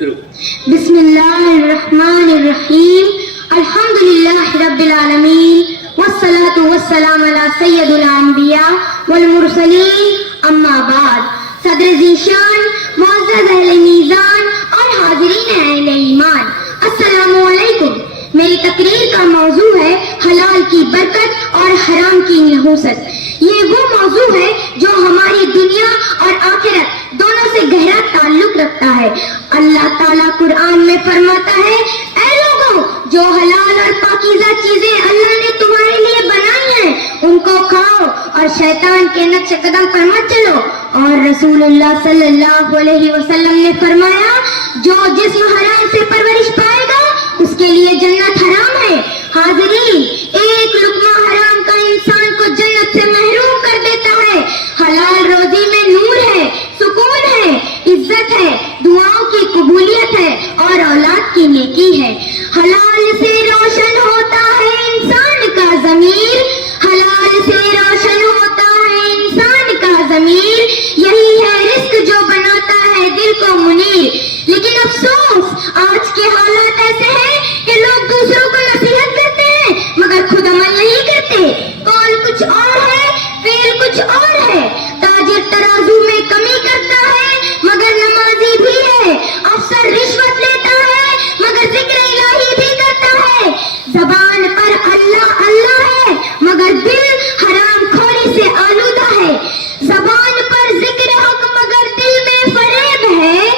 شروع. بسم اللہ الرحمن الرحیم. الحمدللہ رب العالمین والصلاة والسلام علی سید الانبیاء والمرسلین. اما بعد. صدر ذیشان، معزز اہل میزان اور حاضرین اہل ایمان، السلام علیکم. میری تقریر کا موضوع ہے حلال کی برکت اور حرام کی نحوست. یہ وہ موضوع ہے جو ہماری دنیا اور آخرت دونوں سے گہرا تعلق رکھتا ہے. اللہ تعالیٰ قرآن میں فرماتا ہے، اے لوگوں، جو حلال اور پاکیزہ چیزیں اللہ نے تمہارے لیے بنائی ہیں ان کو کھاؤ اور شیطان کے نقش قدم پر مت چلو. اور رسول اللہ صلی اللہ علیہ وسلم نے فرمایا، جو جسم حرام سے پرورش پائے گا اس کے لیے جنت حرام ہے. حاضرین، ایک لقمہ حرام کا انسان کو جنت سے محروم کر دیتا ہے. حلال روزی میں نور ہے، سکون ہے، عزت ہے، دعاؤں کی قبولیت ہے اور اولاد کی نیکی ہے. حلال سے روشن ہوتا ہے انسان کا ضمیر، حلال سے روشن ہوتا ہے انسان کا ضمیر. یہی ہے رزق جو بناتا ہے دل کو منیر. لیکن افسوس، آج کے حالات ایسے ہیں کہ لوگ دوسروں کو نصیحت کرتے ہیں مگر خود عمل نہیں کرتے. قول کچھ اور ہے، فعل کچھ اور ہے. تاجر ترازو میں کمی کرتا ہے مگر نمازی بھی ہے. افسر رشوت لیتا ہے مگر ذکر الہی بھی کرتا ہے. زبان پر اللہ اللہ ہے مگر دل حرام خوری سے آلودہ ہے. زبان پر ذکر حق مگر دل میں فریب ہے.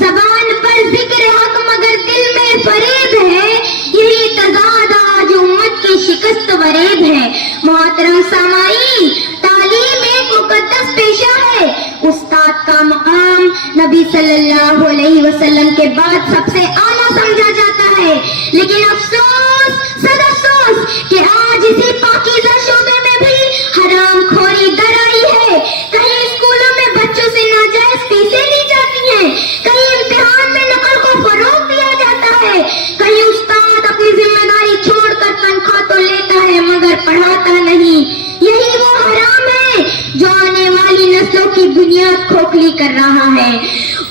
زبان پر ذکر حق مگر دل میں فریب ہے. یہی تضاد آج امت کی شکست وریب ہے. محترم سامعین، تعلیم ایک مقدس پیشہ ہے. استاد کا مقام نبی صلی اللہ علیہ وسلم کے بعد سب سے اعلیٰ سمجھا جاتا ہے. لیکن افسوس، صد افسوس کہ آج اسی پاکیزہ شعبے میں بھی حرام خوری در آئی ہے. کہیں اسکولوں میں بچوں سے ناجائز فیسیں لی جاتی ہیں، کہیں امتحان میں نقل کو فروغ دیا جاتا ہے، کہیں استاد اپنی ذمہ داری چھوڑ کر تنخواہ تو لیتا ہے مگر پڑھاتا نہیں. یہی وہ حرام ہے جو آنے والی نسلوں کی بنیاد کھوکھلی کر رہا ہے.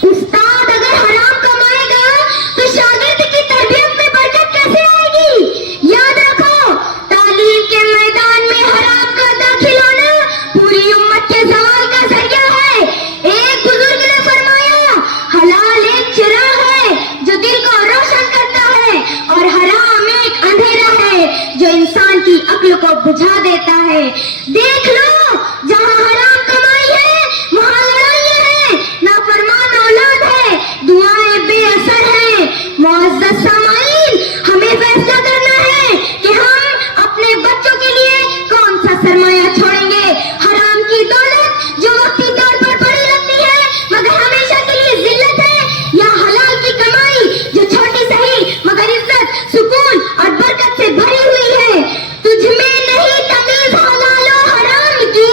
استاد اگر حرام کمائے گا تو شاگرد کی تربیت میں برکت کیسے آئے گی؟ یاد رکھو، تعلیم کے میدان میں حرام کا داخل ہونا پوری امت کے زوال کا ذریعہ ہے. ایک بزرگ نے فرمایا، حلال ایک چراغ ہے جو دل کو روشن کرتا ہے اور حرام ایک اندھیرا ہے جو انسان کی عقل کو بجھا دیتا ہے. دیکھ لو، جہاں حرام کمائی ہے وہاں لڑائیاں ہیں، نافرمان اولاد ہے، دعائیں بے اثر ہیں. معزز سامعین، ہمیں فیصلہ کرنا ہے کہ ہم اپنے بچوں کے لیے کون سا سرمایہ چھوڑیں گے. حرام کی دولت جو وقتی طور پر بڑی لگتی ہے مگر ہمیشہ کے لیے ذلت ہے، یا حلال کی کمائی جو چھوٹی صحیح مگر عزت، سکون اور برکت سے بھری ہوئی ہے. تجھ میں نہیں تمیز حلال و حرام کی،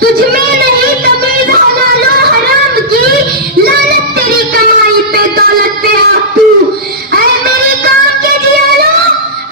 تجھ میں نہیں تمیز حلال و حرام کی، لعنت تیری کمائی پہ، دولت پہ آپ تو. اے میری کام کے جیالو،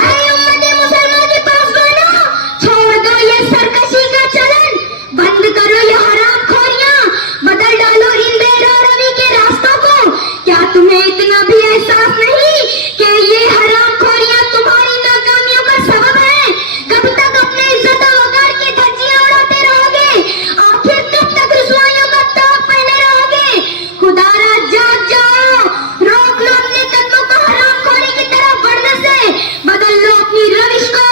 اے امت مسلمہ کے پاسبانو، چھوڑ دو یہ سرکشی کا چلن، بند کرو یہ حرام خوریاں، بدل ڈالو ان بے روی کے راستوں کو. کیا تمہیں اتنا بھی احساس نہیں کہ یہ حرام خوریاں تمہاری ناکامیوں کا سبب ہے؟ کب تک اپنے عزت و وقار کی دھجیاں اڑاتے رہو گے؟ آخر کب تک رسوائیوں کا طاق پہنے رہو گے؟ خدا را جاگ جاؤ، روک لو اپنے قدموں کو حرام خوری کی طرف بڑھنے سے. بدل لو اپنی روش کو،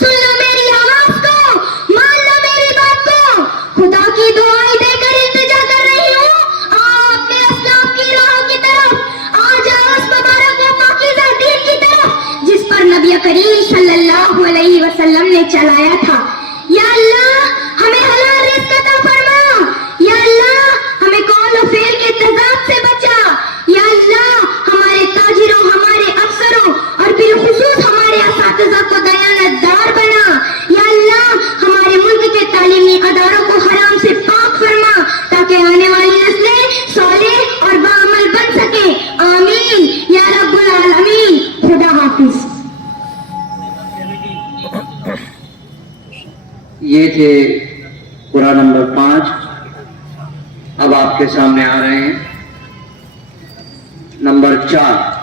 سن لو میری آواز کو، مان لو میری بات کو. خدا کی دعائیں دے کر التجا کر رہی ہوں، آؤ اپنے اسلاف کی راہوں کی طرف، آ جاؤ اس مبارک و پاکیزہ دین کی طرف جس پر نبی کریم صلی اللہ علیہ وسلم نے چلایا تھا. یا اللہ، ہمیں حلال رزق عطا فرما. یا اللہ، ہمیں قول و فعل کے تضاد سے بچا. یا اللہ، ہمارے تاجروں، ہمارے افسروں اور بالخصوص ہمارے اساتذہ کو دیانتدار بنا. یا اللہ، ہمارے ملک کے تعلیمی اداروں کو حرام سے پاک فرما تاکہ آنے والی نسلیں صالح اور باعمل بن سکیں. آمین یا رب العالمین. خدا حافظ. یہ تھے قرآن نمبر 5. اب آپ کے سامنے آ رہے ہیں نمبر 4